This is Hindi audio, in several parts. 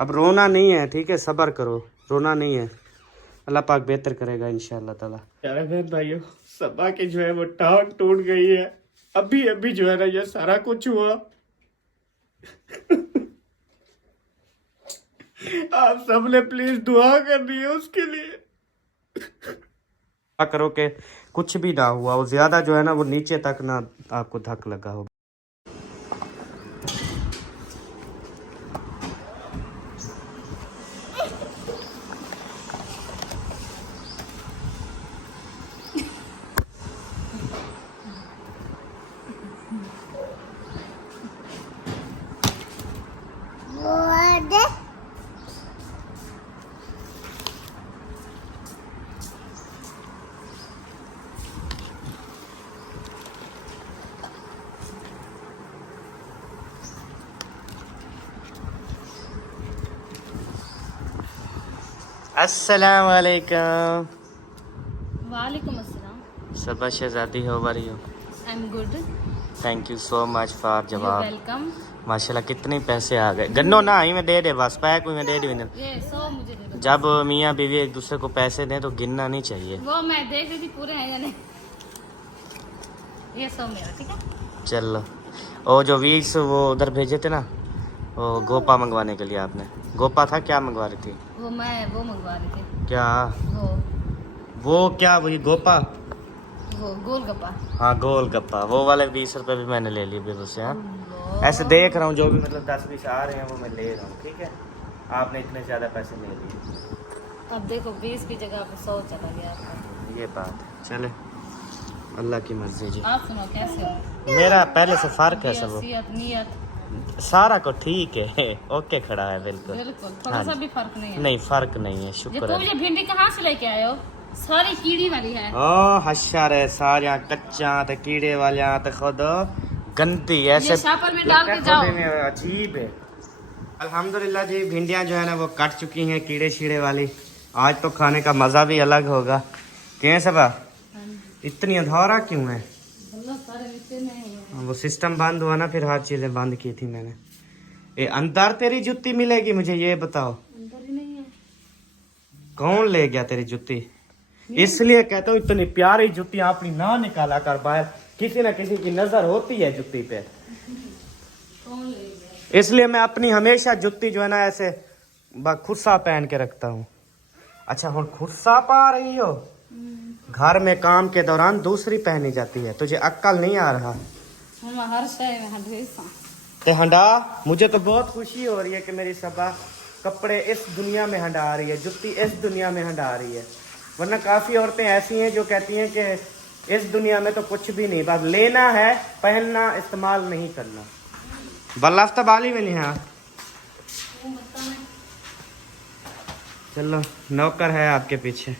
अब रोना नहीं है, ठीक है, सब्र करो, रोना नहीं है, अल्लाह पाक बेहतर करेगा इंशाअल्लाह ताला। यार बहन भाइयों, सबा की जो है वो टांग टूट गई है, अभी अभी जो है ना ये सारा कुछ हुआ। आप सबने प्लीज दुआ करनी है उसके लिए, करो के कुछ भी ना हुआ, वो ज्यादा जो है ना वो नीचे तक ना आपको धक लगा हो। अस्सलाम वालेकुम। वालेकुम अस्सलाम। Saba Shahzadi, how are you? I am good. Thank you so much for जवाब। वेलकम। माशाल्लाह कितने पैसे आ गए। गन्नो ना ही में दे दे, बस पैक में दे दे। ये 100 मुझे दे दो। जब मियाँ बीवी एक दूसरे को पैसे दें तो गिनना नहीं चाहिए। वो मैं देख रही थी पूरे हैं या नहीं। ये 100 मेरा, ठीक है। चलो, वो जो 20 वो उधर भेजे थे ना, वो गोपा मंगवाने के लिए आपने, गोपा था क्या मंगवा रही थी? वो मंगवा रही थी। क्या वो क्या वही गोपा? वो गोलगप्पा। हाँ गोलगप्पा, वो वाले 20 रुपए भी मैंने ले लिए बेबू से। हाँ अल्लाह। ऐसे देख रहा हूँ, जो भी मतलब 10-20 आ रहे हैं वो मैं ले रहा हूँ, ठीक है। आपने इतने ज़्यादा पैसे नहीं लिए। अब देखो 20 की जगह पे 100 चला गया आपका। ये बात चले, अल्लाह की मर्जी जी। आप सुनो कैसे हो? मेरा पहले से फर्क है सब, नियत सारा को ठीक है, ओके खड़ा है बिल्कुल। बिल्कुल, थोड़ा हाँ सा भी फर्क नहीं है। नहीं फर्क नहीं है, शुक्र है। ये भिंडी कहाँ से लेके आए हो? सारी कीड़ी वाली है। ओ हशर है सारिया, कच्चा ते कीड़े वालिया ते खुद गंदी ऐसे शापर में डाल के जाओ। अजीब है। अल्हम्दुलिल्लाह जी, भिंडियाँ जो है ना वो कट चुकी हैं कीड़े शीड़े वाली। आज तो खाने का मज़ा भी अलग होगा। क्या सबा इतनी अधौरा क्यों है? वो सिस्टम बंद हुआ ना, फिर हर चीज़ें बंद की थी मैंने। ये अंदर तेरी जुत्ती मिलेगी मुझे ये बताओ? अंदर ही नहीं है। कौन ले गया तेरी जुत्ती? इसलिए कहता हूँ इतनी प्यारी जुत्ती अपनी ना निकाला कर बाहर, किसी ना किसी की नजर होती है जुत्ती पे। कौन ले गया? इसलिए मैं अपनी हमेशा जुत्ती जो है ना ऐसे खुस्सा पहन के रखता हूँ। अच्छा हुन खुस्सा पा रही हो? घर में काम के दौरान दूसरी पहनी जाती है, तुझे अक्ल नहीं आ रहा? हम हर शय में हंडेसा। ते हंडा, मुझे तो बहुत खुशी हो रही है कि मेरी सबा कपड़े इस दुनिया में हंडा रही है, जुत्ती इस दुनिया में हंडा रही है। वरना काफ़ी औरतें ऐसी हैं जो कहती हैं कि इस दुनिया में तो कुछ भी नहीं, बस लेना है, पहनना, इस्तेमाल नहीं करना। बल्लाफ तो बाली में नहीं है। चलो नौकर है आपके पीछे,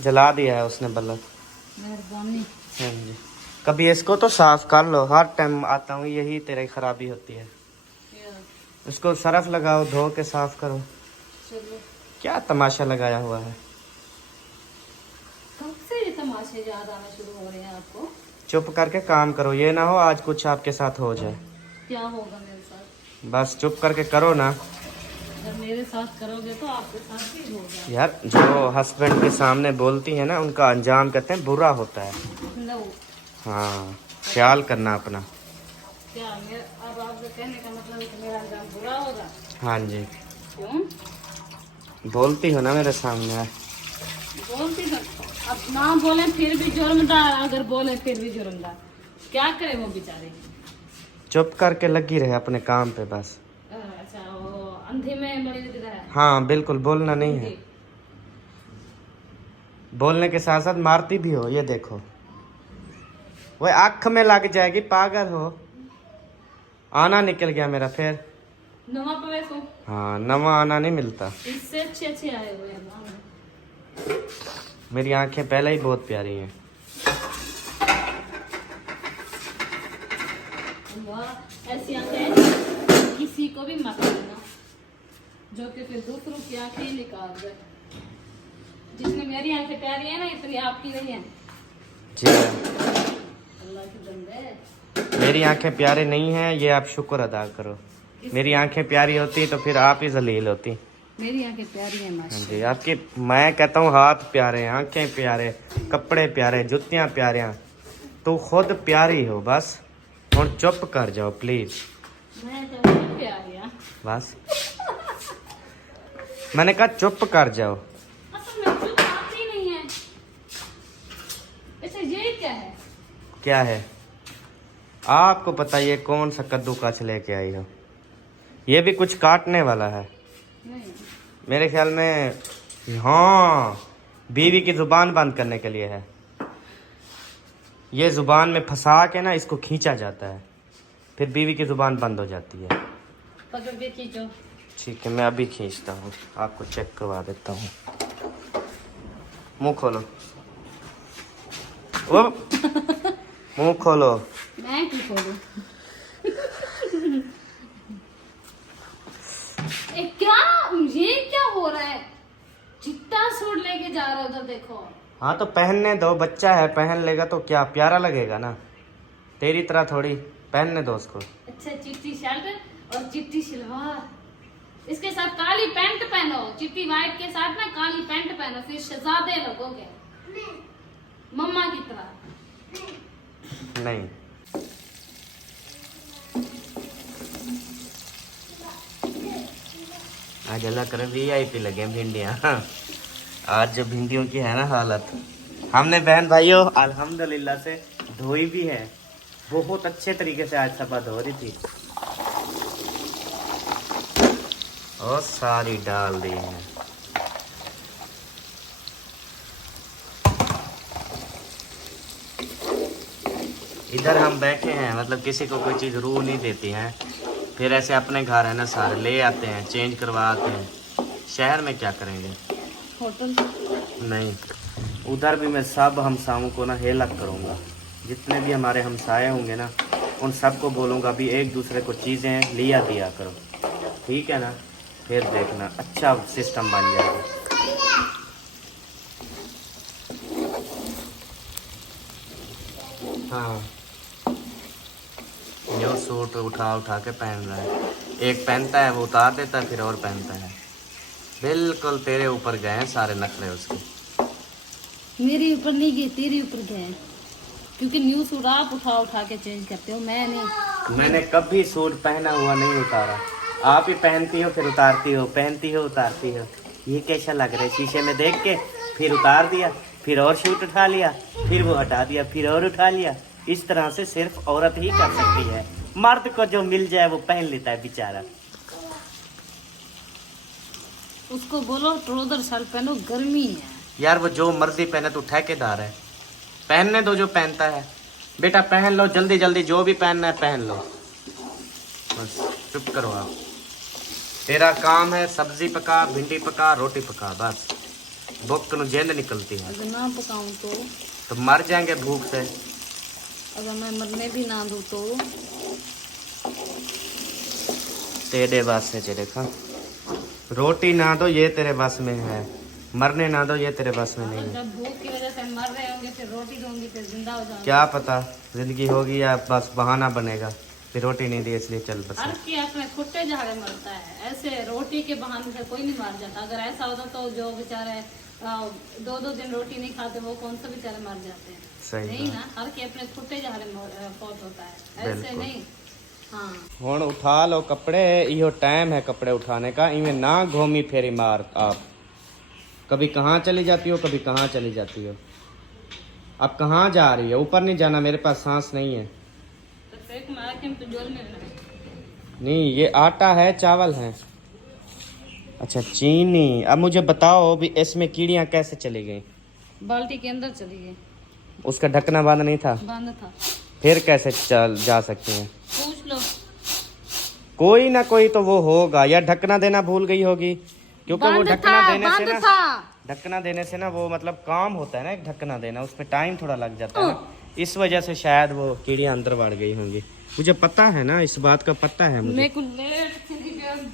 जला दिया है उसने बल्लभ। मेहरबानी। हाँ जी, कभी इसको तो साफ कर लो, हर टाइम आता हूँ यही तेरी खराबी होती है। इसको सरफ लगाओ, धो के साफ करो। चलो। क्या तमाशा लगाया हुआ है? कब से ये तमाशे याद आना शुरू हो रहे हैं आपको? चुप करके काम करो, ये ना हो आज कुछ आपके साथ हो जाए। क्या होगा मेरे साथ? बस चुप करके करो ना। अगर मेरे साथ करोगे तो आपके साथ भी होगा। यार जो हस्बैंड के सामने बोलती है ना, उनका अंजाम कहते हैं बुरा होता है। नो। हाँ ख्याल करना अपना। क्या अब आपके कहने का मतलब है कि मेरा अंजाम बुरा होगा? हाँ जी। क्यों बोलती हो ना मेरे सामने? बोलती तो, अब ना बोले फिर भी जुर्मदार, अगर बोले फिर भी जुर्मदार। क्या करे वो बेचारे? चुप करके लगी रहे अपने काम पे बस। अच्छा, वो अंधे में मरी हुई है। हाँ बिल्कुल, बोलना नहीं है। बोलने के साथ साथ मारती भी हो, ये देखो। वो आँख में लग जाएगी, पागल हो। आना निकल गया मेरा फिर। नवा प्रवेश हो। हाँ नवा आना नहीं मिलता। इससे अच्छे आए हुए हैं। मेरी आंखें पहले ही बहुत प्यारी हैं। ऐसी आंखें किसी को भी मत देना जो कि फिर दूसरों की आंखें निकाल दे। जितनी मेरी आंखें प्यारी है ना, इतनी आपकी नहीं है। जी अल्लाह के बंदे। मेरी आंखें प्यारे नहीं हैं, ये आप शुक्र अदा करो। मेरी आंखें प्यारी होती तो फिर आप ही जलील होती। मेरी आंखें प्यारी हैं हाँ माशाल्लाह। जी, आपकी मैं कहता हूँ हाथ प्यारे, आंखें प्यारे, कपड़े प्यारे, जुतियाँ प्यारियाँ, तू खुद प्यारी हो। बस और चुप कर जाओ प्लीज। मैं तो बहुत प्यारी हूं। बस मैंने कहा चुप कर जाओ। असल में चुप आती नहीं है। अच्छा ये क्या है? क्या है? आपको पता ये कौन सा कद्दू कच लेके आई हो? ये भी कुछ काटने वाला है नहीं। मेरे ख्याल में। हाँ, बीवी की जुबान बंद करने के लिए है। ये जुबान में फंसा के ना इसको खींचा जाता है, फिर बीवी की जुबान बंद हो जाती है। पकड़ के खींचो। ठीक है, मैं अभी खींचता हूँ, आपको चेक करवा देता हूँ। मुंह खोलो। ओ, मुंह खोलो। मैं क्यों खोलूं? क्या हो रहा है? चिट्टा सूट लेके जा रहे हो उधर देखो। हाँ तो पहनने दो, बच्चा है, पहन लेगा तो क्या प्यारा लगेगा ना। तेरी तरह थोड़ी, पहनने दो उसको। अच्छा चिट्टी शर्ट और चिट्टी सलवार, इसके साथ काली पैंट पहनो। चिट्टी वाइट के साथ ना काली पैंट पहनो, फिर शहजादे लगोगे मम्मा की तरह। नहीं, आज अल्लाह करे VIP लगे भिंडियाँ। आज जो भिंडियों की है ना हालत, हमने बहन भाइयों अल्हम्दुलिल्लाह से धोई भी है। बहुत अच्छे तरीके से आज सबा धो रही थी और सारी डाल दी है। इधर हम बैठे हैं, मतलब किसी को कोई चीज़ रूह नहीं देती है, फिर ऐसे अपने घर है ना सारे ले आते हैं, चेंज करवा आते हैं। शहर में क्या करेंगे? होटल नहीं, उधर भी मैं सब हमसाओं को ना हेलक करूँगा। जितने भी हमारे हमसाए होंगे ना, उन सबको बोलूँगा भी एक दूसरे को चीज़ें लिया दिया करो, ठीक है ना? फिर देखना अच्छा सिस्टम बन जाएगा। हाँ, जो सूट उठा उठा के पहन रहा है, एक पहनता है वो उतार देता है फिर और पहनता है। बिल्कुल तेरे ऊपर गए हैं सारे नखरे उसके। मेरे ऊपर नहीं गए, तेरे ऊपर गए, क्योंकि न्यू सूट आप उठा उठा के चेंज करते हो, मैं नहीं। मैंने कभी सूट पहना हुआ नहीं उतारा, आप ही पहनती हो फिर उतारती हो, पहनती हो उतारती हो। ये कैसा लग रहा है? शीशे में देख के फिर उतार दिया, फिर और सूट उठा लिया, फिर वो हटा दिया, फिर और उठा लिया। इस तरह से सिर्फ औरत ही कर सकती है, मर्द को जो मिल जाए वो पहन लेता है बेचारा। उसको बोलो ट्राउजर शर्ट पहनो, गर्मी है। यार वो जो मर्जी पहने तो ठेकेदार है, पहनने दो जो पहनता है। बेटा पहन लो जल्दी जल्दी, जो भी पहनना है पहन लो, बस चुप करो आप। तेरा काम है सब्जी पका, भिंडी पका, रोटी पका, बस भूख को जेंद निकलती है। अगर ना पकाऊं तो मर जाएंगे भूख से। अगर मैं मरने भी ना दूं तो तेरे बस से देखा, रोटी ना दो ये तेरे बस में है, मरने ना दो ये तेरे बस में नहीं है। जब भूख की वजह से मर रहे होंगे फिर रोटी दूंगी, फिर जिंदा हो जाऊंगी। क्या पता जिंदगी होगी या बस बहाना बनेगा, फिर रोटी नहीं दी इसलिए चल बस। हर की अपने खुट्टे झाड़े मरता है, ऐसे रोटी के बहाने से कोई नहीं मार जाता। अगर ऐसा होता तो जो बेचारे 2-2 दिन रोटी नहीं खाते वो कौन सा बेचारे मर जाते हैं। सही नहीं ना, हर के अपने खुट्टे झाड़े फौत होता है, ऐसे बिल्कुल। नहीं। हाँ हुण उठा लो कपड़े, इहो टाइम है कपड़े उठाने का। इनमें ना घूमी फेरी मार आप, कभी कहाँ चली जाती हो, कभी कहाँ चली जाती हो। अब कहाँ जा रही है? ऊपर नहीं जाना, मेरे पास सांस नहीं है। तो फेंक मार के हम तो जोल में रहना है। नहीं, ये आटा है चावल है। अच्छा चीनी। अब मुझे बताओ भी इसमें कीड़ियाँ कैसे चली गई? बाल्टी के अंदर चली गई, उसका ढकना बंद नहीं था, बंद था। फिर कैसे चल जा सकती हैं? पूछ लो, कोई ना कोई तो वो होगा, या ढकना देना भूल गई होगी, क्योंकि वो बंद ढकना था, देने से बंद ना, था। ढकना देने से ना वो मतलब काम होता है ना, एक ढकना देना उसमें टाइम थोड़ा लग जाता है ना, इस वजह से शायद वो कीड़ियाँ अंदर बढ़ गई होंगी। मुझे पता है ना, इस बात का पता है मुझे। मेरे को लेट थी यार।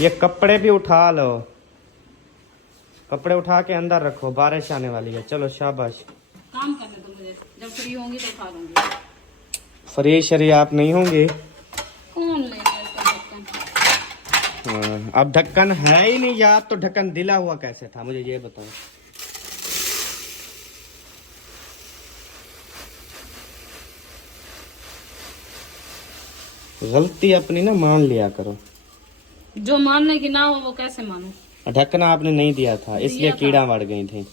ये कपड़े भी उठा लो, कपड़े उठा के अंदर रखो, बारिश आने वाली है। चलो शाबाश। काम करने दो मुझे, जब फ्री होंगी तो उठा लूंगी। फ्री शरी आप नहीं होंगे। कौन ले गया इसका ढक्कन? अब ढक्कन है ही नहीं यार, तो ढक्कन दिला हुआ कैसे था, मुझे ये बताओ। गलती अपनी ना मान लिया करो। जो मानने की ना हो वो कैसे मानो? ढक्कन आपने नहीं दिया था इसलिए दिया था। कीड़ा बढ़ गई थी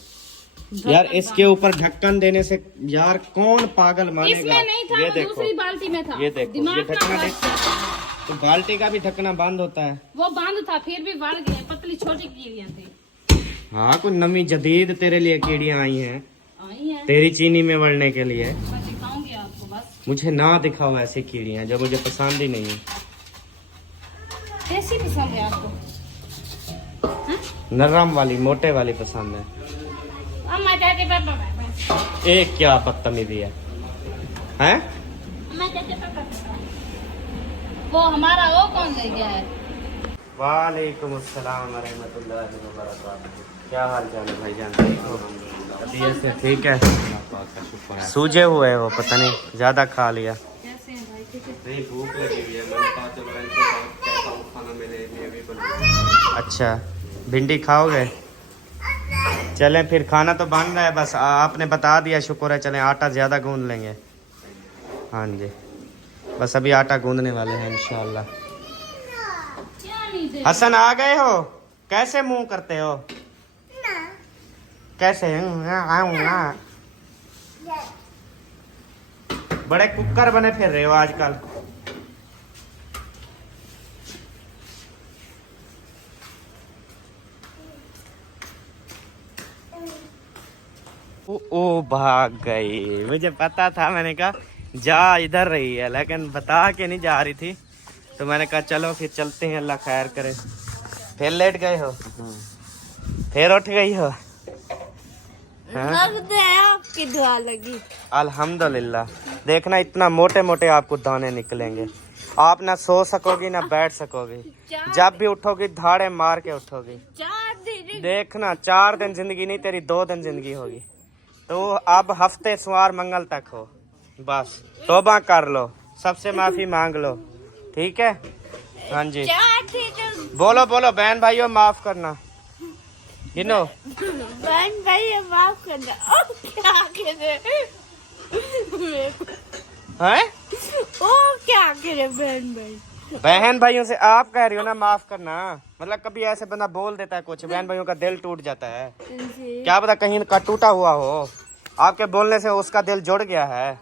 यार। इसके ऊपर ढक्कन देने से यार कौन पागल मानेगा। इसमें नहीं था, ये वो देखो, दूसरी बाल्टी में था। ये देखो, दिमाग ये का ढक्कन फर्क देखो। था। तो बाल्टी का भी ढक्कना बंद होता है। वो बंद था फिर भी बढ़ गए, पतली छोटी कीड़ियां थी। हाँ, कोई नवी जदीद तेरे लिए कीड़ियां आई हैं आई है, तेरी चीनी में बढ़ने के लिए। मैं दिखाऊंगी आपको बस। मुझे ना दिखाओ ऐसी कीड़ियां जो मुझे पसंद ही नहीं है। कैसी पसंद है आपको? नरम वाली, मोटे वाली पसंद है। अम्मा चाहते पापा एक क्या बदतमीजी है, हैं? अम्मा चाहते पापा। वो हमारा वो कौन ले गया है? वालेकुम अस्सलाम व रहमतुल्लाहि व बरकातहू। क्या हाल चाल है भाईजान, ठीक हो? तबीयत से ठीक है? सूजे हुए हो, पता नहीं ज्यादा खा लिया। कैसे हैं भाई? ठीक है। नहीं, भूख लगी हुई है, मैंने कहा चलो इनको कहता हूँ खाना मेरे लिए भी बना। अच्छा, भिंडी खाओगे? चलें फिर, खाना तो बन रहा है, बस आपने बता दिया, शुक्र है। चलें आटा ज़्यादा गूंद लेंगे। हाँ जी, बस अभी आटा गूंदने वाले हैं इंशाल्लाह। क्या नहीं दे? हसन आ गए हो? कैसे मुंह करते हो? कैसे? आऊंगा। बड़े कुकर बने फिर रहे हो आजकल। ओ भाग गई, मुझे पता था। मैंने कहा जा इधर रही है, लेकिन बता के नहीं जा रही थी, तो मैंने कहा चलो फिर चलते हैं, अल्लाह खैर करे। फिर लेट गए हो? फिर उठ गई हो? हाँ? आपकी दुआ लगी। अल्हम्दुलिल्लाह। देखना इतना मोटे मोटे आपको दाने निकलेंगे, आप ना सो सकोगी ना बैठ सकोगी। जब भी उठोगी धाड़े मार के उठोगी। 4 दिन देखना 4 दिन जिंदगी नहीं, तेरी 2 दिन जिंदगी होगी। तो अब हफ्ते सोमवार मंगल तक हो, बस तौबा कर लो, सबसे माफी मांग लो, ठीक है? हाँ जी, 4 दिन बोलो बोलो बहन भाइयों माफ करना, गिनो। बहन भाई माफ करना। ओ क्या करे हैं? ओ क्या करे बहन भाई। बहन भाइयों से आप कह रही हो ना माफ करना, मतलब कभी ऐसे बंदा बोल देता है कुछ, बहन भाइयों का दिल टूट जाता है। क्या पता कहीं का टूटा हुआ हो, आपके बोलने से उसका दिल जुड़ गया है।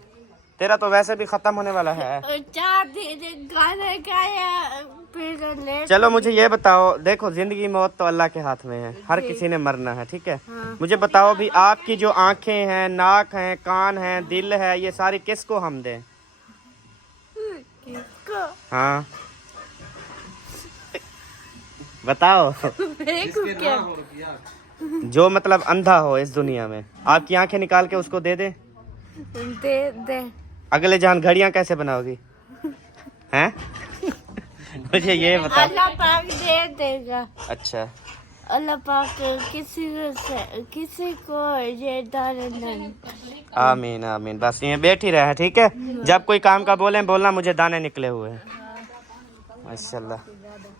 तेरा तो वैसे भी खत्म होने वाला है। 4 दिन गाना गाया फिर लेट। चलो मुझे ये बताओ, देखो जिंदगी मौत तो अल्लाह के हाथ में है, हर किसी ने मरना है, ठीक है? हाँ। मुझे बताओ भी, आपकी जो आंखें हैं, नाक हैं, कान हैं, दिल है, ये सारी किसको हम दें? किसको? हाँ बताओ। मेरे को क्या? जो मतलब अंधा हो इस दुनिया में, आपकी आंखें निकाल के उसको दे दे। दे अगले जान घड़ियां कैसे बनाओगी, हैं? मुझे ये बताओ। अल्लाह पाक दे देगा। अच्छा, अल्लाह पाक किसी को ये दाने नहीं। आमीन आमीन। बस ये बैठी रहे, ठीक है? जब कोई काम का बोले बोलना मुझे दाने निकले हुए हैं। माशाल्लाह।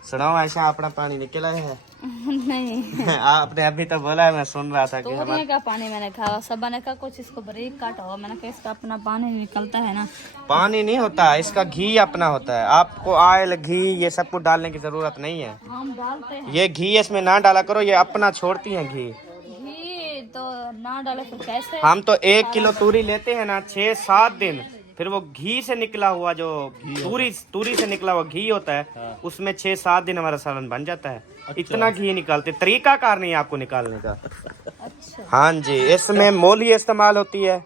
सुनाओ ऐसा, अपना पानी निकला है? नहीं, आपने अभी तो बोला है, मैं सुन रहा था कि तोड़ने का पानी मैंने खाया। सब ने कहा कुछ इसको ब्रेक काटा हो, मैंने कहा इसका अपना पानी निकलता है ना। पानी नहीं होता, इसका घी अपना होता है। आपको ऑयल घी ये सब कुछ डालने की जरूरत नहीं है। हम डालते हैं ये घी इसमें ना डाला करो, ये अपना छोड़ती हैं घी। घी, तो ना डाले फिर कैसे? हम तो 1 किलो तूरी लेते हैं ना, 6-7 दिन, फिर वो घी से निकला हुआ जो तूरी से निकला हुआ घी होता है, उसमें 6-7 दिन हमारा सालन बन जाता है। इतना घी निकालते, तरीका कार नहीं है आपको निकालने का। अच्छा, हाँ जी, इसमें मोली इस्तेमाल होती है,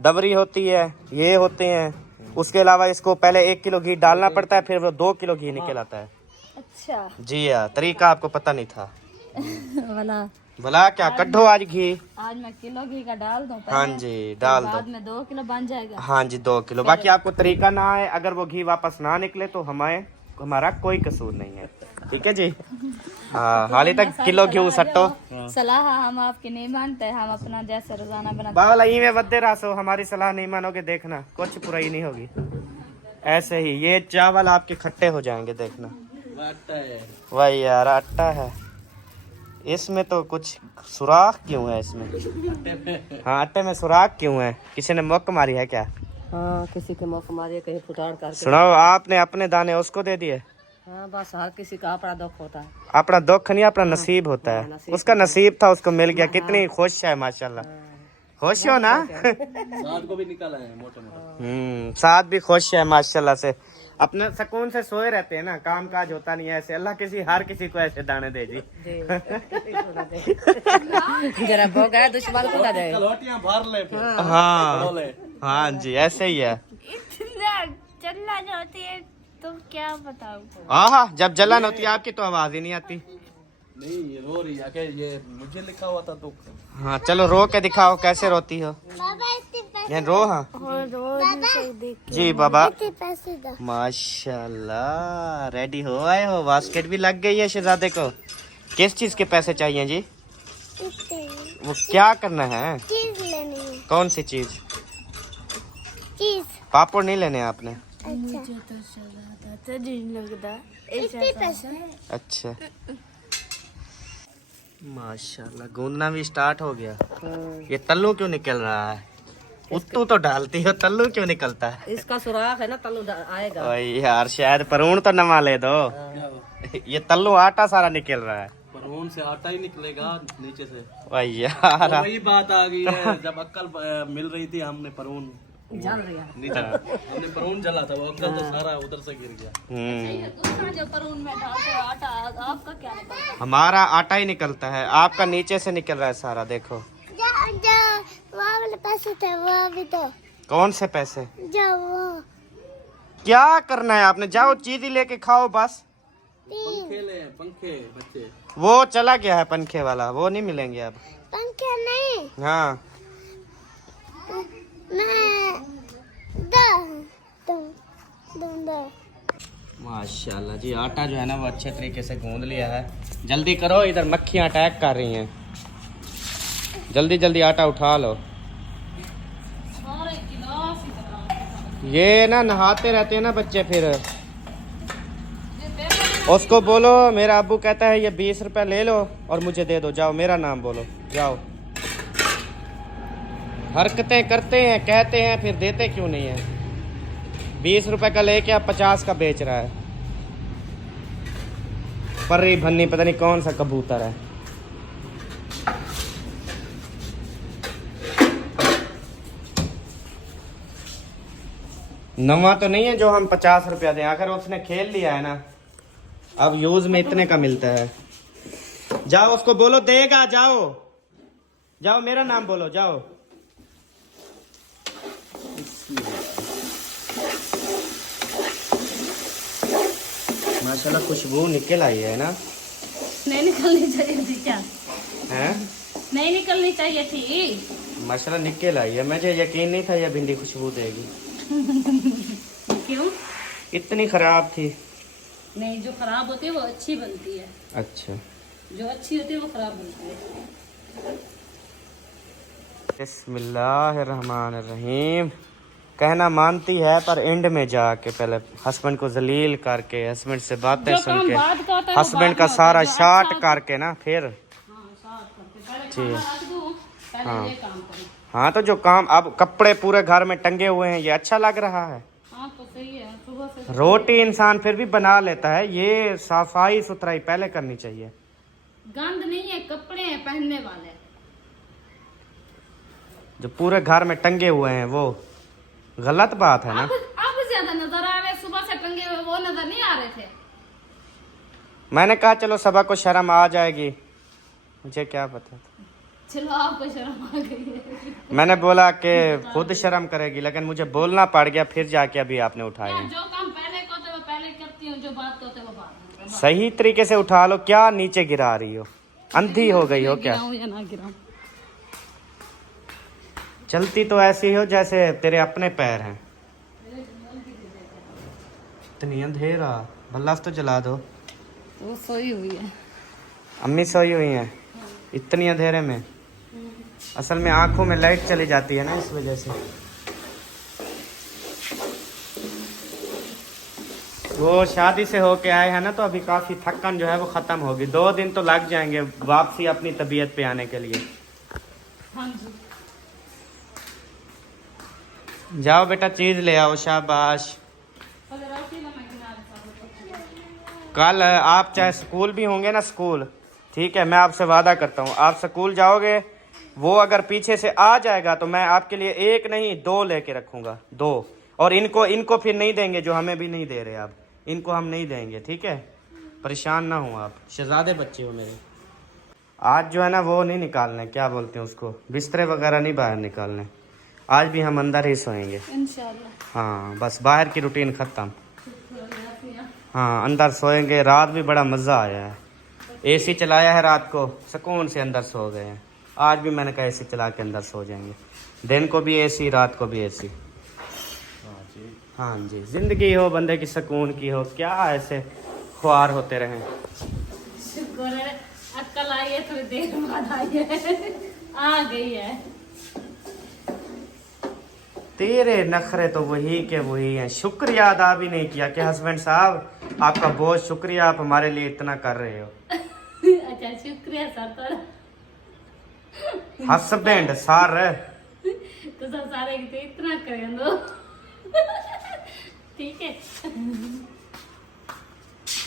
दबरी होती है, ये होते हैं। उसके अलावा इसको पहले 1 किलो घी डालना पड़ता है, फिर वो 2 किलो घी निकल आता है। अच्छा जी हाँ, तरीका आपको पता नहीं था। वाला। भला क्या कड्ढो आज घी। आज मैं किलो घी का डाल दूं पहले, हाँ जी डाल बाद दो। में 2 किलो बन जाएगा। हाँ जी 2 किलो। बाकी आपको तरीका ना आए, अगर वो घी वापस ना निकले तो हमें हमारा कोई कसूर नहीं है, ठीक है जी। हाँ, हाली तक किलो घी सट्टो सलाह हम आपकी नहीं मानते, हम अपना जैसे रोजाना बनाते। बावला ई में बदे रासो, हमारी सलाह नहीं मानोगे देखना कुछ बुराई नहीं होगी। ऐसे ही ये चावल आपके खट्टे हो जाएंगे, देखना। वही यार आटा है, इसमें तो कुछ सुराख क्यों है इसमें? हाँ, आटे में सुराख क्यों है? किसी ने मुक्क मारी है क्या? हाँ, किसी के मुख मारिए, कहीं फुटाड़ करके। सुनाओ, आपने अपने दाने उसको दे दिए? हाँ, बस हर किसी का अपना दुख होता है। अपना दुख नहीं, अपना नसीब होता है। उसका नसीब था, उसको मिल गया। कितनी खुश है माशाल्लाह। खुश हो ना? साथ को भी निकाला है मोटे मोटे। साथ भी खुश है माशाल्लाह से। अपने सुकून से सोए रहते हैं ना, काम काज होता नहीं है ऐसे। अल्लाह हर किसी को ऐसे दाने दे जी। जरा भो गया दुश्मन को ना दे। कलोटियां भर ले फिर। हाँ हाँ जी, ऐसे ही है। इतना चलना होती है तो क्या बताऊं। आहा, जब जलन होती है आपकी तो आवाज ही नहीं आती। नहीं, ये रो रही है, ये मुझे लिखा हुआ था तो। हाँ चलो रो के दिखाओ कैसे रोती हो। ये रो। हाँ जी बाबा। माशाल्लाह, रेडी हो आए हो। बास्केट भी लग गई है शहजादे को। किस चीज के पैसे चाहिए जी? वो क्या करना है? चीज लेनी है। कौन सी चीज? चीज। पापड़ नहीं लेने आपने? मुझे तो चला नहीं लगता। इतने पैसे। अच्छा माशाल्लाह, गूंदना भी स्टार्ट हो गया। ये तल्लू क्यों निकल रहा है? उत्तू तो डालती हो, तल्लू क्यों निकलता है? इसका सुराख है ना, तल्लू आएगा। ओए यार, शायद परून तो नवा ले दो। ये तल्लू आटा सारा निकल रहा है। परून से आटा ही निकलेगा नीचे से। ओए यार, तो वही बात आ गई है, जब अक्ल मिल रही थी हमने परून जल रहा है। नहीं जला, हमने परून जला था, वो अक्ल तो सारा उधर से गिर गया। जो पर उनमें डालते हो आटा, आपका क्या निकलता? हमारा आटा ही निकलता है, आपका नीचे से निकल रहा है सारा। देखो वहाँ वाले पैसे थे वो भी तो। कौन से पैसे? जो वो क्या करना है आपने? जाओ चीज ही लेके खाओ बस। पंखे ले, पंखे बच्चे। वो चला गया है पंखे वाला, वो नहीं मिलेंगे अब। पंखे नहीं। हाँ मैं दो। माशाल्लाह जी, आटा जो है ना वो अच्छे तरीके से गूंद लिया है। जल्दी करो, इधर मक्खियाँ अटैक कर रही हैं। जल्दी जल्दी आटा उठा लो। सारे गिलास ही खराब। ये ना नहाते रहते हैं ना बच्चे, फिर उसको बोलो मेरा अब्बू कहता है ये 20 रुपए ले लो और मुझे दे दो। जाओ, मेरा नाम बोलो, जाओ। हरकतें करते हैं, कहते हैं, फिर देते क्यों नहीं है? 20 रुपए का लेके आप 50 का बेच रहा है। पर्री भन्नी पता नहीं कौन सा कबूतर है। नवा तो नहीं है जो हम 50 रुपया दें, अगर उसने खेल लिया है ना, अब यूज में इतने का मिलता है। जाओ उसको बोलो देगा। जाओ जाओ, मेरा नाम बोलो, जाओ। माशाल्लाह खुशबू निकल आई है ना? नहीं निकलनी चाहिए थी क्या? हैं? नहीं निकलनी चाहिए थी। माशाल्लाह निकल आई है। मुझे यकीन नहीं था यह भिंडी खुशबू देगी। क्यों? इतनी खराब थी। नहीं, जो खराब होती है वो अच्छी बनती है। अच्छा, जो अच्छी होती है वो खराब बनती है। बिस्मिल्लाहिर्रहमानिर्रहीम। कहना मानती है पर एंड में जाके पहले हस्बैंड को जलील करके, हस्बैंड से बातें जो सुन काम के, बाद का होता है वो हस्बैंड बाद का में सारा होता है। जो शार्ट अच्छा करके ना फिर। हाँ, साफ करके पहले जी। खाना रख दूं, पहले ये काम करूं। हाँ तो जो काम, अब कपड़े पूरे घर में टंगे हुए हैं, ये अच्छा लग रहा है? हाँ तो सही है, सुबह से रोटी इंसान फिर भी बना लेता है, ये सफाई सुथराई पहले करनी चाहिए। गंद नहीं है, कपड़े हैं पहनने वाले। जो पूरे घर में टंगे हुए हैं वो गलत बात है ना? अब ज्यादा नजर आ रहे, सुबह से टंगे हुए वो नजर नहीं आ रहे थे। मैंने कहा चलो सबा को शर्म आ जाएगी, मुझे क्या पता था। चलो आपको शर्म आ गई है। मैंने बोला कि खुद शर्म करेगी, लेकिन मुझे बोलना पड़ गया, फिर जाके अभी आपने उठाए। यार, जो काम पहले को होते वो पहले करती हूँ, जो बात को होते वो बात में। सही तरीके से उठा लो। क्या नीचे गिरा रही हो? अंधी हो गई हो क्या? गिराऊं या ना गिराऊं? चलती तो ऐसी हो जैसे तेरे अपने पैर हैं। इतनी अंधेरा, बल्ब तो जला दो। वो सोई हुई है। अम्मी सोई हुई हैं इतनी अंधेरे में। असल में आंखों में लाइट चली जाती है ना, इस वजह से। वो शादी से होके आए हैं ना, तो अभी काफ़ी थकन जो है वो ख़त्म होगी। 2 दिन तो लग जाएंगे वापसी अपनी तबीयत पे आने के लिए। हाँ जी। जाओ बेटा चीज़ ले आओ, शाबाश। कल आप चाहे स्कूल भी होंगे ना, स्कूल, ठीक है, मैं आपसे वादा करता हूँ, आप स्कूल जाओगे, वो अगर पीछे से आ जाएगा तो मैं आपके लिए 1 नहीं 2 लेके रखूँगा, 2। और इनको फिर नहीं देंगे, जो हमें भी नहीं दे रहे आप, इनको हम नहीं देंगे, ठीक है। परेशान ना हो आप, शहजादे बच्चे हो मेरे। आज जो है ना वो नहीं निकालने, क्या बोलते हैं उसको, बिस्तरे वगैरह नहीं बाहर निकालने। आज भी हम अंदर ही सोएंगे इंशाल्लाह। हाँ, बस बाहर की रूटीन ख़त्म। हाँ, अंदर सोएंगे। रात भी बड़ा मज़ा आया है, एसी चलाया है रात को, सुकून से अंदर सो गए हैं। आज भी मैंने कहा एसी चला के अंदर सो जाएंगे, दिन को भी एसी, रात को भी एसी। हाँ जी, ज़िंदगी हो बंदे की, सुकून की हो, क्या ऐसे ख्वार होते रहें। शुक्र है अक्ल आई है, थोड़ी देर बाद आई है, आ गई है। तेरे नखरे तो वही के वही हैं। शुक्रिया अदा भी नहीं किया कि हस्बैंड साहब आपका बहुत शुक्रिया, आप हमारे लिए इतना कर रहे हो। अच्छा शुक्रिया सर तोरा। हस्बैंड सार तो सब सारे इतना करें दो। ठीक है।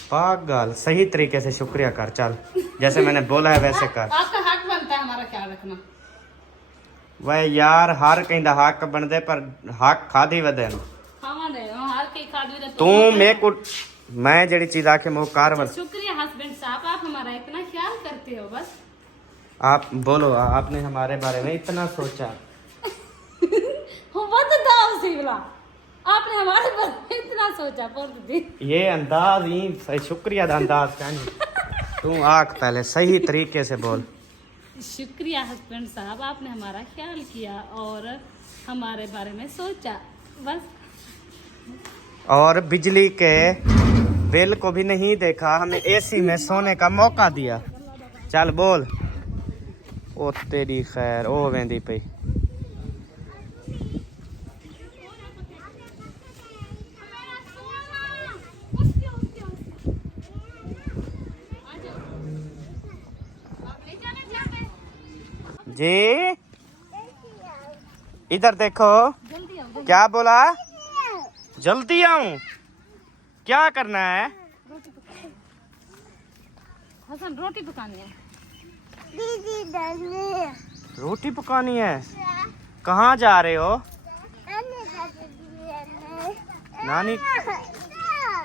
पागल, सही तरीके से शुक्रिया कर, चल जैसे मैंने बोला है वैसे कर। आपका हक बनता है हमारा ख्याल रखना। वह यार हर कहीं हक बनदे, पर हक खादी वदे हर कई खाद तू मैं को मैं जड़ी चीज आके मुंह कार वर। शुक्रिया हस्बैंड साहब, आप हमारा इतना ख्याल करते हो। बस आप बोलो, आपने हमारे बारे में इतना सोचा। आपने हमारे बारे में इतना सोचा। ये अंदाज ही शुक्रिया दा अंदाज कहनी। तू आख पहले सही तरीके से बोल। शुक्रिया हस्बैंड साहब, आपने हमारा ख्याल किया और हमारे बारे में सोचा, बस। और बिजली के बिल को भी नहीं देखा, हमें एसी में सोने का मौका दिया। चल बोल। ओ तेरी खैर, ओ वेंदी पे जी, इधर देखो। क्या बोला? जल्दी आऊं? क्या करना है? हसन रोटी पकानी है। रोटी पकानी है? कहाँ जा रहे हो?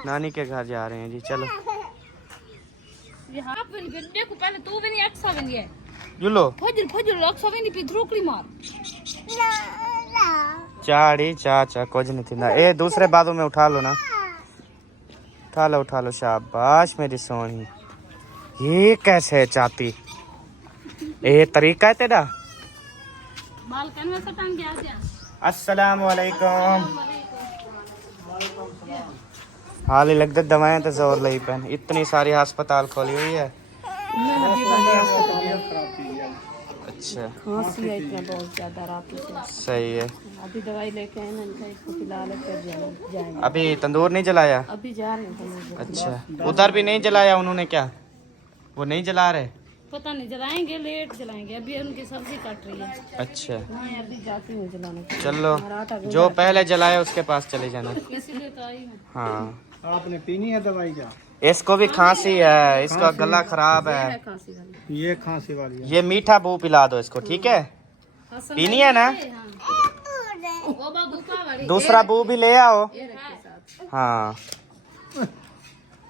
नानी के घर जा रहे हैं जी। चलो देखो, पहले तू भी नहीं अच्छा बन गया। जुलो फजल लक्ष्य भी नहीं पी ध्रोकड़ी मार। चाड़ी चाचा कुछ नहीं थी ना। ए दूसरे बादों में उठा लो ना, उठा लो। शाबाश मेरी सोनी। ये कैसे है चाती? ये तरीका है तेरा? बाल कन्वे से टांग के आ जा। अस्सलाम वालेकुम। हाल ही लगता दवाएं तो जोर लई पैन, इतनी सारी अस्पताल खोली हुई है। अच्छा, खांसी है इतना बहुत ज्यादा रात से। सही है। अभी दवाई लेके आए ना, इनका इसको पिला ले फिर जाएंगे। अभी तंदूर नहीं जलाया? अभी जा रहे हैं। अच्छा, उधर भी नहीं जलाया उन्होंने? क्या वो नहीं जला रहे? पता नहीं, जलाएंगे, लेट जलाएंगे। अभी उनकी सब्जी कट रही है। अच्छा, मैं अभी जाती हूँ जलाने। चलो जो पहले जलाया उसके पास चले जाना। इसीलिए तो आई हूँ। हाँ, आपने पीनी है दवाई क्या? इसको भी खांसी है, इसका गला खराब है। खांसी वाली, ये खांसी वाली है। ये मीठा बू पिला दो इसको, ठीक है? पीनी है ना? वो बाबू का वाली दूसरा बू भी ले आओ। हाँ,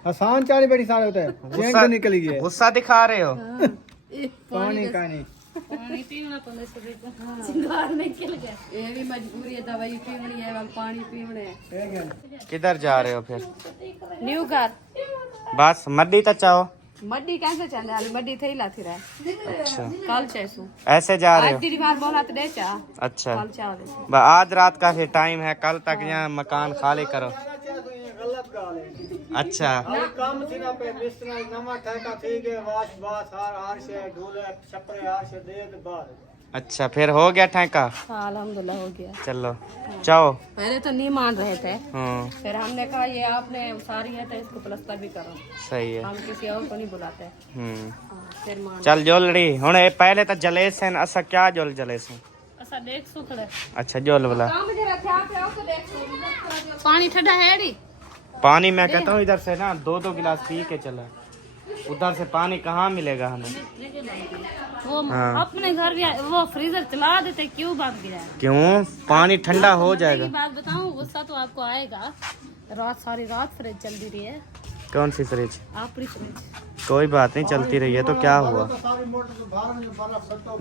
आसान चाली बड़ी सारे होता है। गुस्सा निकल गया। गुस्सा दिखा रहे हो। पानी का नहीं। पानी पीना तो सिंगार निकल गया। ये भी मजबूरी है, दवाई पीनी है, पानी पीने है। किधर जा रहे हो फिर? न्यू घर बस मड्डी तक चाहो। मड्डी कैसे चले आली मड्डी थई लाथी रहे। अच्छा, कल चैसू ऐसे जा रहे आज हो? तेरी बार बोला तो दे चा। अच्छा, कल चा दे। आज रात का फिर टाइम है, कल तक यहाँ मकान खाली करो। अच्छा काम थी ना पे मिस्त्री नमा ठेका थी के वाश बास हार से ढोले छपरे हार से दे बाहर। अच्छा फिर हो गया ठेका। हाँ अल्हम्दुलिल्लाह हो गया। चलो जाओ। पहले तो नहीं मान रहे थे, हाँ फिर हमने कहा ये आपने उतारी है तो इसको प्लस्तर भी करो, सही है। हम किसी और को नहीं बुलाते। हाँ, फिर मान। चल जोलड़ी हूँ पहले तो जलेस है असा क्या जोल जलेस है। ऐसा देख सुखड़े अच्छा जोल वाला पानी ठंडा है री। पानी मैं कहता हूँ इधर से ना 2-2 गिलास पी के चला, उधर से पानी कहाँ मिलेगा हमें। वो हाँ। अपने घर भी वो फ्रीजर चला देते क्यों बात गिरा। क्यों पानी ठंडा हो की जाएगा। बात बताऊं गुस्सा तो आपको आएगा। रात सारी रात फ्रिज चलती रही है। कौन सी फ्रिज? आपकी फ्रिज। कोई बात नहीं चलती रही है तो क्या हुआ।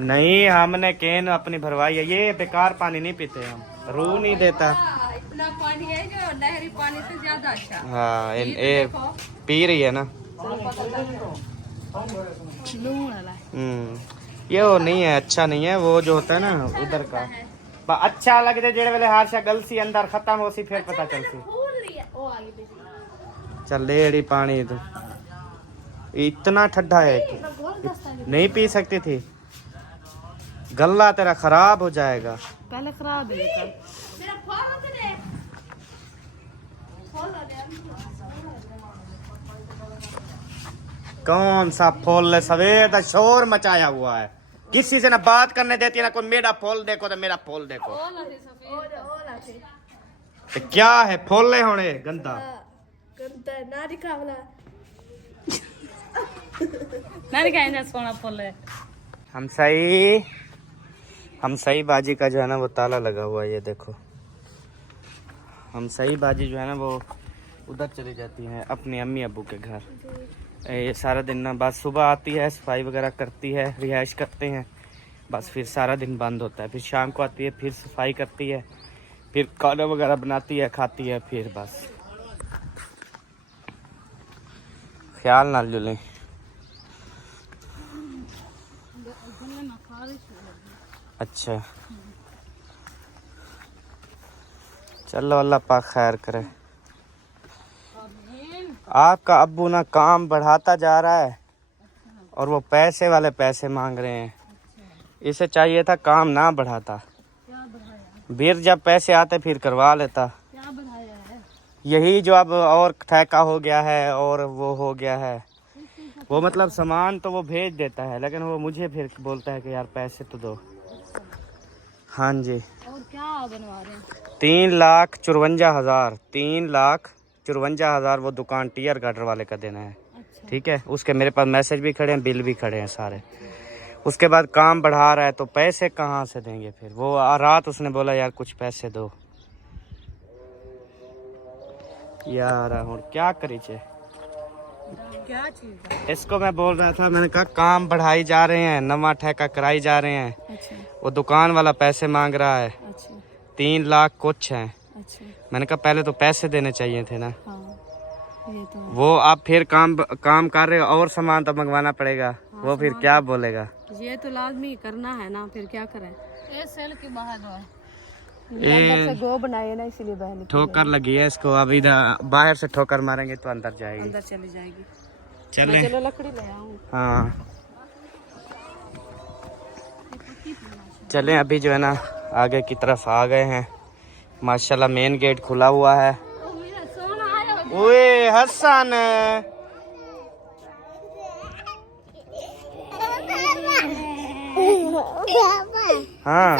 नहीं हमने कैन अपनी भरवाई है, ये बेकार पानी नहीं पीते हम, रूह नहीं देता। इतना पानी है जो नहरी पानी से ज्यादा अच्छा। हाँ पी रही है ना। ये वो नहीं है, अच्छा नहीं है वो जो होता है ना उधर का। अच्छा लगते जेड़े वेले हारशा गलसी अंदर खत्म हो सी फिर पता चलती। चल लेड़ी पानी तू, इतना ठंडा है नहीं पी सकती थी, गला तेरा खराब हो जाएगा। पहले खराब है कौन सा फूल सवेर शोर मचाया हुआ है, किसी से ना बात करने देती है ना कोई। मेरा फूल देखो तो मेरा फूल देखो तो क्या है फूले होने गंदा सोना फूल है। हम सही बाजी का जो है ना वो ताला लगा हुआ है, ये देखो। हम सही बाजी जो है ना वो उधर चली जाती है अपने अम्मी अब्बू के घर। ये सारा दिन ना बस सुबह आती है सफाई वगैरह करती है, रिहाइश करते हैं, बस फिर सारा दिन बंद होता है। फिर शाम को आती है फिर सफाई करती है, फिर खाना वगैरह बनाती है खाती है, फिर बस ख्याल ना जुले। अच्छा चलो अल्लाह पाक खैर करे। आपका अब्बू ना काम बढ़ाता जा रहा है और वो पैसे वाले पैसे मांग रहे हैं। इसे चाहिए था काम ना बढ़ाता, फिर जब पैसे आते फिर करवा लेता। यही जो अब और ठेका हो गया है और वो हो गया है, वो मतलब सामान तो वो भेज देता है लेकिन वो मुझे फिर बोलता है कि यार पैसे तो दो। हाँ जी और क्या बनवा रहे हैं? 3,54,000 3,54,000 वो दुकान टीयर गार्डर वाले का देना है। अच्छा। ठीक है, उसके मेरे पास मैसेज भी खड़े हैं, बिल भी खड़े हैं सारे। उसके बाद काम बढ़ा रहा है तो पैसे कहाँ से देंगे फिर। वो रात उसने बोला यार कुछ पैसे दो यार, और क्या करीचे। क्या चीज है? इसको मैं बोल रहा था, मैंने कहा काम बढ़ाई जा रहे हैं, नवा ठेका कराई जा रहे हैं। अच्छा वो दुकान वाला पैसे मांग रहा है, अच्छा 3 लाख कुछ हैं। अच्छा। मैंने कहा पहले तो पैसे देने चाहिए थे ना। हाँ ये तो वो आप फिर काम कर रहे हो और सामान तो मंगवाना पड़ेगा। वो फिर क्या बोलेगा। ये तो लाजमी करना है ना, फिर क्या करें। ये सेल की बाहर है। अंदर से गो बनाए ना इसीलिए बहन ठोकर लगी है इसको, अब इधर बाहर से ठोकर मारेंगे तो अंदर जाएगी। अंदर चली जाएगी। चले चलो लकड़ी ले आऊं। हाँ चलें, अभी जो है ना आगे की तरफ आ गए हैं। माशाल्लाह मेन गेट खुला हुआ है। ओए हसन हाँ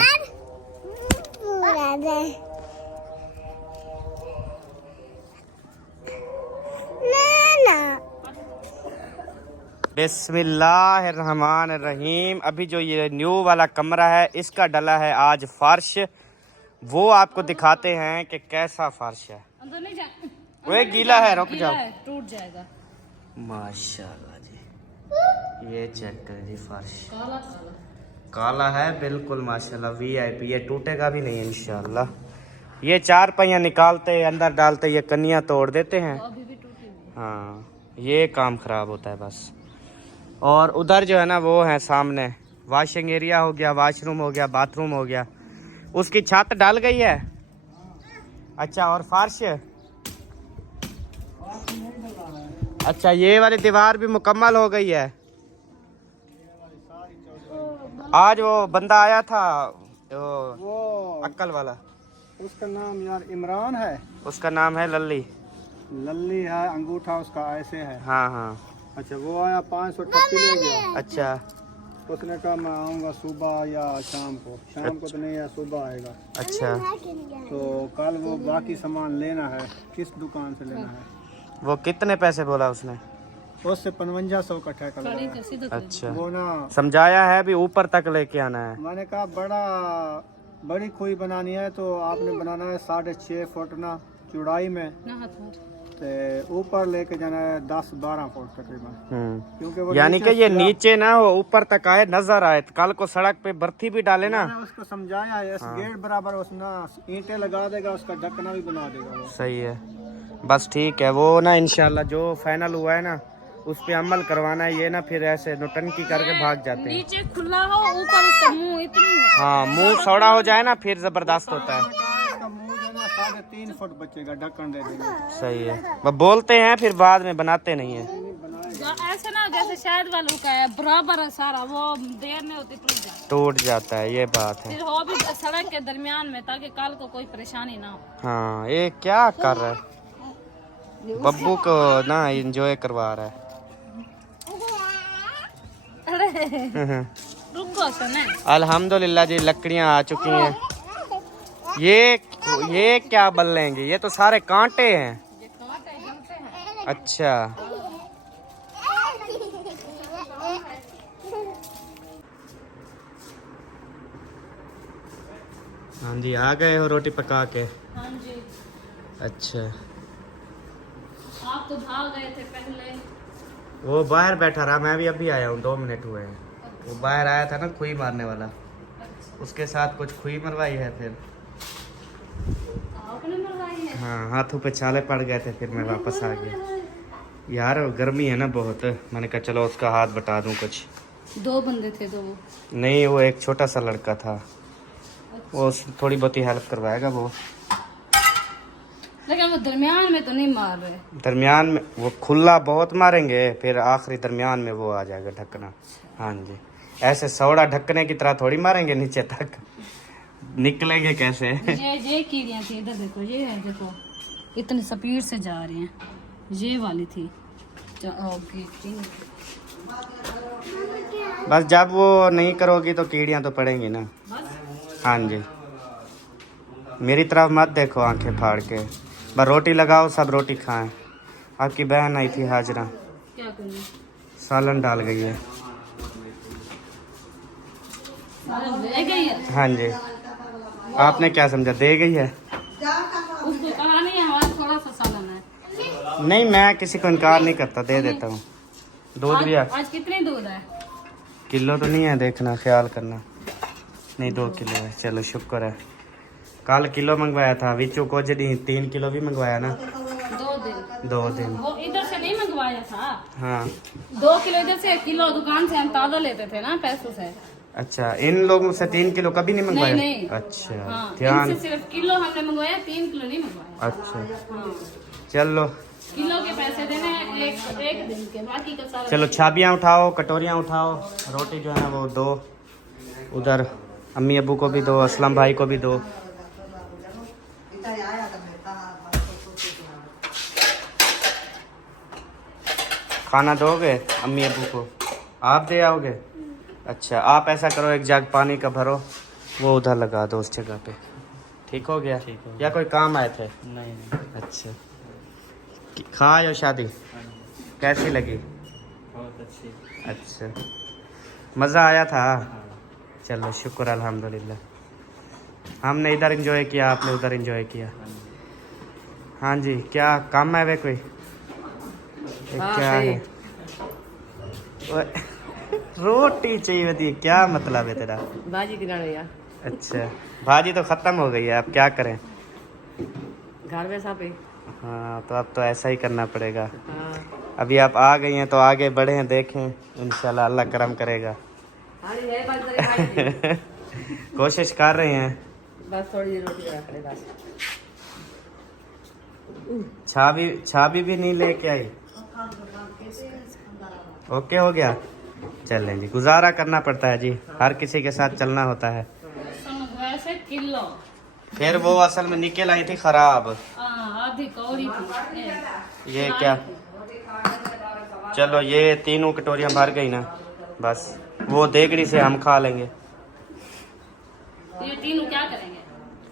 बिस्मिल्लाहिर्रहमानिर्रहीम। अभी जो ये न्यू वाला कमरा है इसका डला है आज फर्श। वो आपको दिखाते हैं कि कैसा फर्श है। अंदर नहीं जा। वो गीला है, रुक जाओ। टूट जाएगा। माशाल्लाह जी, ये चेक कर जी फर्श काला काला है बिल्कुल माशाल्लाह VIP। ये टूटेगा भी नहीं इंशाल्लाह। ये 4 पहिया निकालते अंदर डालते ये कनियाँ तोड़ देते हैं। अभी भी टूटी हुई। हाँ ये काम खराब होता है बस। और उधर जो है ना वो है सामने वॉशिंग एरिया हो गया, वॉशरूम हो गया, बाथरूम हो गया। उसकी छत डल गई है। अच्छा और फर्श अच्छा ये वाली दीवार भी मुकम्मल हो गई है। आज वो बंदा आया था वो अक्कल वाला, उसका नाम यार इमरान है, उसका नाम है लल्ली। लल्ली है, अंगूठा उसका ऐसे है। हाँ हाँ। अच्छा वो आया 500 टप्पी ले गया। अच्छा उसने कहा मैं आऊँगा सुबह या शाम को। शाम को तो नहीं है, सुबह आएगा। अच्छा। तो कल वो बाकी सामान लेना है। किस दुकान से लेना है? वो कितने पैसे बोला उसने? उससे 5500 का ठेका लगाया। अच्छा वो ना समझाया है अभी ऊपर तक लेके आना है। मैंने कहा बड़ी खोई बनानी है तो आपने बनाना है 6.5 फुट ना चौड़ाई में, तो ऊपर लेके जाना है 10-12 फुट तकरीबन। क्योंकि वो यानी कि ये नीचे ना हो ऊपर तक आए, नजर आए। कल को सड़क पे बर्थी भी डाले ना। मैंने उसको समझाया है, इस गेट बराबर उसने ईंटें लगा देगा, उसका ढक्कना भी बना देगा वो। सही है, बस ठीक है। वो ना इंशाल्लाह जो फाइनल हुआ है ना उस पे अमल करवाना है। ये ना फिर ऐसे नौटंकी करके भाग जाते हैं। नीचे खुला हो, ऊपर उसका मुंह इतनी हो। हाँ मुंह सौड़ा हो जाए ना फिर जबरदस्त होता है। इसका मुंह जो ना 3.5 फुट बचेगा, ढक्कन दे देंगे। सही है, वो बोलते हैं फिर बाद में बनाते नहीं है। ऐसे ना जैसे शायद वालों का है, बराबर है सारा, वो देर में होती टूट जाता है, ये बात है। फिर हो भी सड़क के दरमियान में, ताकि कल को कोई परेशानी ना हो। हाँ ये क्या कर रहा है, बब्बू को ना एंजॉय करवा रहा है। रुको सुने। अल्हम्दुलिल्लाह जी लकड़ियाँ आ चुकी हैं। ये क्या बल लेंगे, ये तो सारे कांटे हैं। अच्छा हाँ जी, आ गए हो रोटी पका के? हाँ जी। अच्छा आप तो भाग गए थे पहले। वो बाहर बैठा रहा, मैं भी अभी आया हूँ, 2 मिनट हुए हैं। वो बाहर आया था ना खुई मारने वाला, उसके साथ कुछ खुई मरवाई है। फिर आपने मरवाई है? हाँ हाथों पे छाले पड़ गए थे, फिर मैं वापस आ गया। यार गर्मी है ना बहुत, मैंने कहा चलो उसका हाथ बटा दूँ कुछ। 2 बंदे थे तो वो? नहीं वो एक छोटा सा लड़का था, वो थोड़ी बहुत ही हेल्प करवाएगा वो। लेकिन वो दरमियान में तो नहीं मार रहे। दरमियान में वो खुला बहुत मारेंगे, फिर आखिरी दरमियान में वो आ जाएगा ढकना। हाँ जी, ऐसे सौड़ा ढकने की तरह थोड़ी मारेंगे नीचे तक, निकलेंगे कैसे? ये कीड़ियाँ थी, इधर देखो, ये है देखो, इतनी स्पीड से जा रही हैं। ये वाली थी बस जब वो नहीं करोगी तो कीड़ियाँ तो पड़ेंगी ना। हाँ जी, मेरी तरफ मत देखो आंखें फाड़ के, बस रोटी लगाओ, सब रोटी खाएं। आपकी बहन आई थी हाजरा, क्या करनी, सालन डाल गई है। ले गई है। हाँ जी, आपने क्या समझा, दे गई है? उसको कहा नहीं हमारा थोड़ा सा सालन है। नहीं मैं किसी को इनकार नहीं करता, दे देता हूँ। दूध भी आज कितनी दूध है? किलो तो नहीं है, देखना ख्याल करना। नहीं 2 किलो है, चलो शुक्र है। कल किलो मंगवाया था, विचू को जड़ी 3 किलो भी मंगवाया ना। 2 दिन वो इधर से नहीं मंगवाया था। हाँ 2 किलो इधर से, 1 किलो दुकान से हम ताज़ा लेते थे ना पैसों से। अच्छा, इन लोगों से 3 किलो कभी नहीं मंगवाया? नहीं। अच्छा हाँ, ध्यान। इनसे सिर्फ किलो हमने मंगवाया, 3 किलो नहीं मंगवाया। अच्छा हाँ। चलो किलो के पैसे देने हैं एक दिन के, बाकी का सारा। चलो छाबियाँ उठाओ, कटोरियाँ उठाओ, रोटी जो है ना वो दो, उधर अम्मी अब्बू को भी दो, असलम भाई को भी दो। खाना दोगे अम्मी अब्बू को? आप दे आओगे? अच्छा आप ऐसा करो, एक जग पानी का भरो, वो उधर लगा दो उस जगह पे। ठीक हो गया? ठीक हो। या कोई काम आए थे? नहीं अच्छा खा आयो शादी, कैसी लगी? बहुत अच्छी। अच्छा मज़ा आया था? चलो शुक्र अल्हम्दुलिल्लाह। हमने इधर एंजॉय किया, आपने उधर एंजॉय किया। हाँ जी, क्या काम है वे कोई? क्या है? रोटी चाहिए थी, क्या मतलब है तेरा? भाजी गिराने यार। अच्छा भाजी तो ख़त्म हो गई है, अब क्या करें? घर में सापे। हाँ तो अब तो ऐसा ही करना पड़ेगा। हाँ। अभी आप आ गई हैं तो आगे बढ़ें, देखें, इंशाल्लाह अल्लाह करम करेगा। है बात करे कोशिश कर रहे हैं। बस थोड़ी देर रोटी रख ले बस। छाबी भी नहीं लेके आई? ओके हो गया, चलें जी, गुजारा करना पड़ता है जी, हर किसी के साथ चलना होता है। वैसे किलो फिर वो असल में निकल आई थी खराब। आधी कौड़ी थी। ये क्या, चलो ये तीनों कटोरियां भर गई ना, बस वो देगड़ी से हम खा लेंगे। तो ये तीनों क्या करेंगे?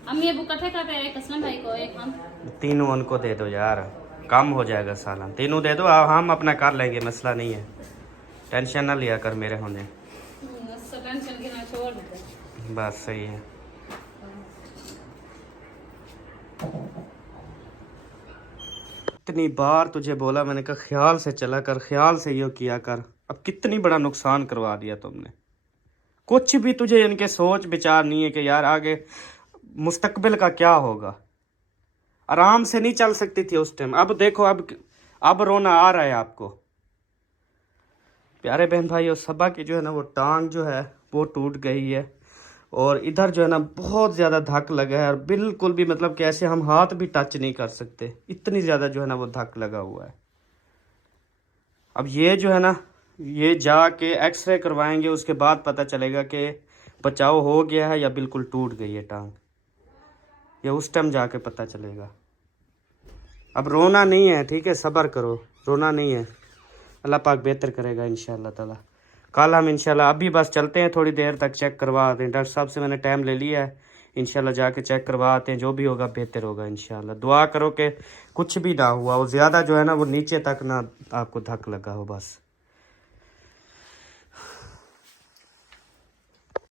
अम्मी अबू कट्ठे खाते हैं, एक असलम भाई को, एक हम। तीनों उनको दे दो यार, कम हो जाएगा सालन, तीनों दे दो, हम अपना कर लेंगे, मसला नहीं है, टेंशन ना लिया कर मेरे होने। टेंशन की ना छोड़ दे। बस सही है। इतनी बार तुझे बोला मैंने, कहा ख्याल से चला कर, ख्याल से यो किया कर, अब कितनी बड़ा नुकसान करवा दिया तुमने। कुछ भी तुझे इनके सोच विचार नहीं है कि यार आगे मुस्तकबिल का क्या होगा। आराम से नहीं चल सकती थी उस टाइम, अब देखो अब रोना आ रहा है आपको। प्यारे बहन भाई और सबा की जो है ना वो टांग जो है वो टूट गई है, और इधर जो है ना बहुत ज़्यादा धक लगा है, और बिल्कुल भी मतलब कैसे हम हाथ भी टच नहीं कर सकते, इतनी ज़्यादा जो है ना वो धक लगा हुआ है। अब ये जो है ना ये जाके एक्सरे करवाएंगे, उसके बाद पता चलेगा कि बचाव हो गया है या बिल्कुल टूट गई है टांग, ये उस टाइम जाके पता चलेगा। अब रोना नहीं है, ठीक है, सब्र करो, रोना नहीं है, अल्लाह पाक बेहतर करेगा इंशाअल्लाह ताला। कल हम इंशाल्लाह अभी बस चलते हैं, थोड़ी देर तक चेक करवा आते हैं, डॉक्टर साहब से मैंने टाइम ले लिया है, इंशाल्लाह जाके चेक करवा आते हैं, जो भी होगा बेहतर होगा इंशाल्लाह। दुआ करो कि कुछ भी ना हुआ, वो ज़्यादा जो है ना वो नीचे तक ना आपको धक लगा हो बस।